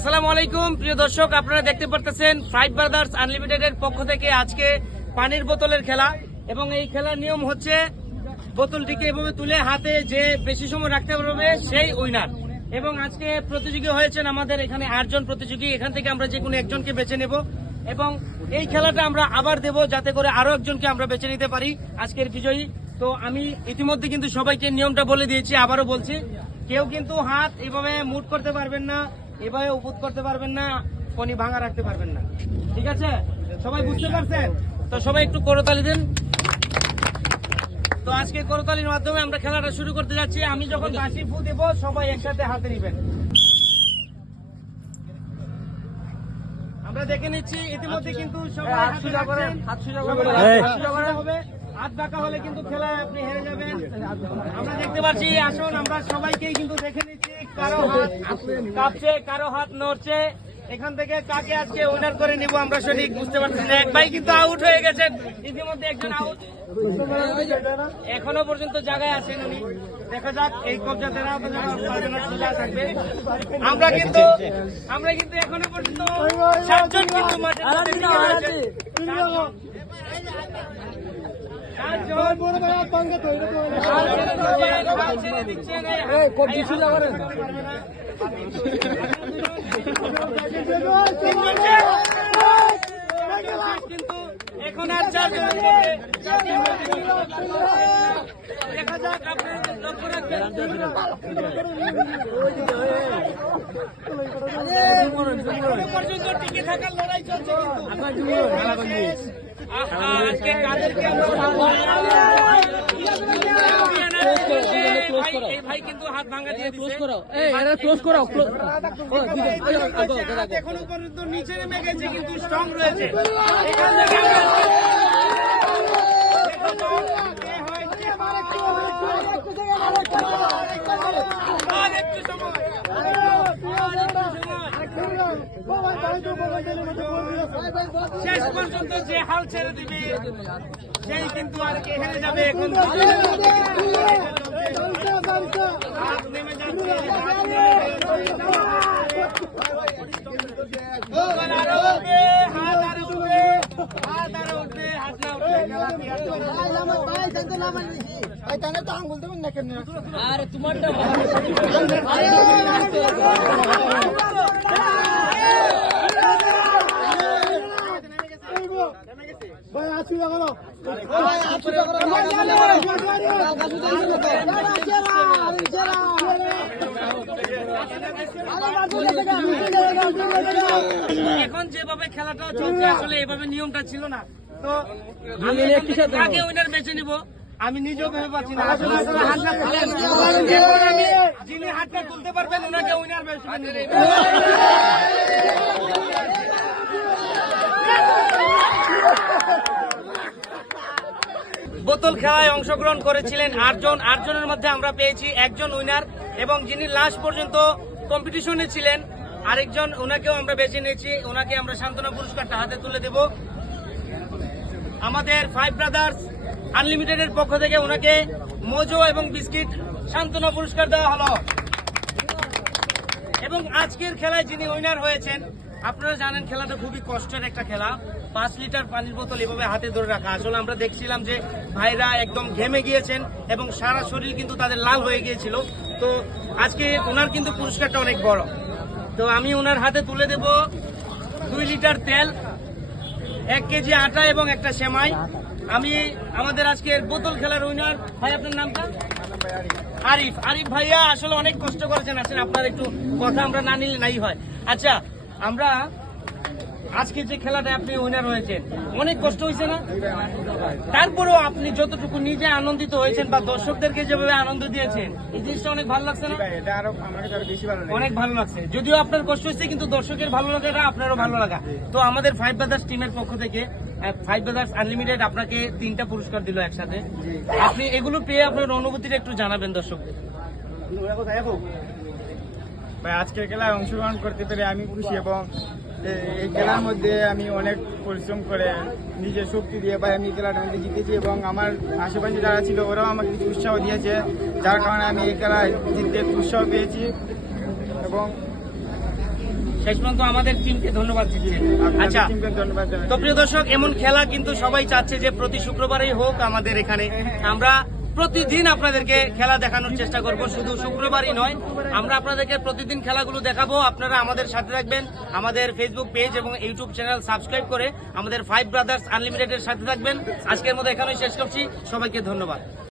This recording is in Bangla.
আসসালামু আলাইকুম প্রিয় দর্শক, আপনারা দেখতে পারতেছেন ফাইভ ব্রাদার্স আনলিমিটেডের পক্ষ থেকে আজকে পানির বোতলের খেলা। এবং এই খেলার নিয়ম হচ্ছে বোতলটিকে এভাবে তুলে হাতে যে বেশি সময় রাখতে পারবে সেই উইনার। এবং আজকে প্রতিযোগী হয়েছেন আমাদের এখানে 8 জন প্রতিযোগী। এখান থেকে আমরা যে কোনো একজনকে বেছে নেব এবং এই খেলাটা আমরা আবার দেব যাতে করে আরো একজনকে আমরা বেছে নিতে পারি আজকের বিজয়ী। তো আমি ইতিমধ্যে কিন্তু সবাইকে নিয়মটা বলে দিয়েছি, আবারও বলছি, কেউ কিন্তু হাত এভাবে মুট করতে পারবেন না, এভাবে উপুত করতে পারবেন না, ফনি ভাঙা রাখতে পারবেন না। ঠিক আছে, সবাই বুঝতে পারছেন? তো সবাই একটু করতালি দেন। তো আজকে করতালির মাধ্যমে আমরা খেলাটা শুরু করতে যাচ্ছি। আমি যখন বাঁশি ফু দেব সবাই একসাথে হাতে নিবেন। আমরা দেখে নিচ্ছি ইতিমধ্যে কিন্তু সবাই হাত সোজা করেন, হাত সোজা হবে। হাত বাঁকা হলে কিন্তু খেলায় আপনি হেরে যাবেন। আমরা দেখতে পাচ্ছি, আসুন আমরা সবাইকেই কিন্তু দেখে নিচ্ছি, কারো হাত কাঁপছে, কারো হাত নড়ছে। এখান থেকে কাকে আজকে উইনার করে নিব আমরা সঠিক বুঝতে পারছি না। এক ভাই কিন্তু আউট হয়ে গেছেন, ইতিমধ্যে একজন আউট, এখনো পর্যন্ত জায়গায় আছেন উনি। দেখা যাক এই কবজাতেরা থাকবে। আমরা কিন্তু এখনো পর্যন্ত 7 জন কিন্তু মাঠে কিন্তু এখন আর 4 জন দেখা যাক, আপনারা লক্ষ্য রাখবেন। পর্যন্ত টিকে থাকার লড়াই চলছে আজকে কাদেরকে ভাই কিন্তু হাত ভাঙা দিয়ে দিচ্ছে। এখনো পর্যন্ত নিচে নেমে গেছে কিন্তু স্ট্রং রয়েছে। এখান থেকে শেষ পর্যন্ত যে হাল ছেড়ে দিবে সেই কিন্তু আর কে হেরে যাবে। এখন নেমে যাচ্ছে, হাত আরো উঠবে, হাত আরো উঠবে, হাত না উঠবে আরে তোমারটা এখন যেভাবে খেলাটা চলছে আসলে এভাবে নিয়মটা ছিল না। তো আগে উইনার বেছে নিব, আমি নিজেও ভেবে পাচ্ছি না। আসলে হাতটা তুলেন, আমি যিনি হাতটা তুলতে পারবেন ওনাকে উইনার বেছে নিব। বোতল খেলায় অংশগ্রহণ করেছিলেন 8 জন। 8 জনের মধ্যে আমরা পেয়েছি একজন উইনার এবং যিনি লাস্ট পর্যন্ত কম্পিটিশনে ছিলেন আরেকজন, ওনাকেও আমরা বেছে নিয়েছি। ওনাকে আমরা সান্ত্বনা পুরস্কারটা হাতে তুলে দেব। আমাদের ফাইভ ব্রাদার্স আনলিমিটেডের পক্ষ থেকে ওনাকে মোজো এবং বিস্কিট সান্ত্বনা পুরস্কার দেওয়া হলো। এবং আজকের খেলায় যিনি উইনার হয়েছেন, আপনারা জানেন খেলাটা খুবই কষ্টের একটা খেলা। 5 লিটার পানির বোতল এভাবে হাতে ধরে রাখা। আসলে আমরা দেখছিলাম যে ভাইরা একদম ঘেমে গিয়েছেন এবং সারা শরীর কিন্তু তাদের লাল হয়ে গিয়েছিল। তো আজকে ওনার কিন্তু পুরস্কারটা অনেক বড়। তো আমি ওনার হাতে তুলে দেব 2 লিটার তেল, 1 কেজি আটা এবং একটা সেমাই। আমি আমাদের আজকের বোতল খেলার উইনার ভাই, আপনার নামটা? আরিফ। আরিফ ভাইয়া আসলে অনেক কষ্ট করেছেন, আছেন আপনার একটু কথা আমরা না নিলে নাই হয়। আচ্ছা, আমরা আজকে যে খেলাটা আপনি উইনার হয়েছেন, অনেক কষ্ট হয়েছে না? তারপরেও আপনি যতটুকু নিজে আনন্দিত হয়েছেন বা দর্শকদেরকে যেভাবে আনন্দ দিয়েছেন, এই জিনিসটা অনেক ভালো লাগছে না? অনেক ভালো লাগছে। যদিও আপনার কষ্ট হয়েছে কিন্তু দর্শকের ভালো লাগাটা আপনারও ভালো লাগা। তো আমাদের ফাইভ ব্রাদার্স টিমের পক্ষ থেকে ফাইভ ব্রাদার্স আনলিমিটেড আপনাকে 3টা পুরস্কার দিল একসাথে। আপনি এগুলো পেয়ে আপনার অনুভূতিটা একটু জানাবেন দর্শকদের। আজকের খেলায় অংশগ্রহণ করতে পেরে আমি খুশি এবং এই খেলার মধ্যে আমি অনেক পরিশ্রম করে নিজের শক্তি দিয়ে আমি খেলাটা মধ্যে জিতেছি এবং আমার আশেপাশে যারা ছিল ওরাও আমাকে কিছু উৎসাহ দিয়েছে, যার কারণে আমি এই খেলায় জিততে উৎসাহ পেয়েছি এবং শেষ পর্যন্ত আমাদের টিমকে ধন্যবাদ দিচ্ছেন। আপনাদের আচ্ছা, টিমকে ধন্যবাদ তো জানাচ্ছি। প্রিয় দর্শক, এমন খেলা কিন্তু সবাই চাচ্ছে যে প্রতি শুক্রবারেই হোক আমাদের এখানে। আমরা প্রতিদিন আপনাদেরকে খেলা দেখানোর চেষ্টা করব, শুধু শুক্রবারই নয়, আমরা আপনাদেরকে প্রতিদিন খেলাগুলো দেখাবো। আপনারা আমাদের সাথে থাকবেন, আমাদের ফেসবুক পেজ এবং ইউটিউব চ্যানেল সাবস্ক্রাইব করে আমাদের 5 ব্রাদার্স আনলিমিটেডের সাথে থাকবেন। আজকের মতো এখানেই শেষ করছি, সবাইকে ধন্যবাদ।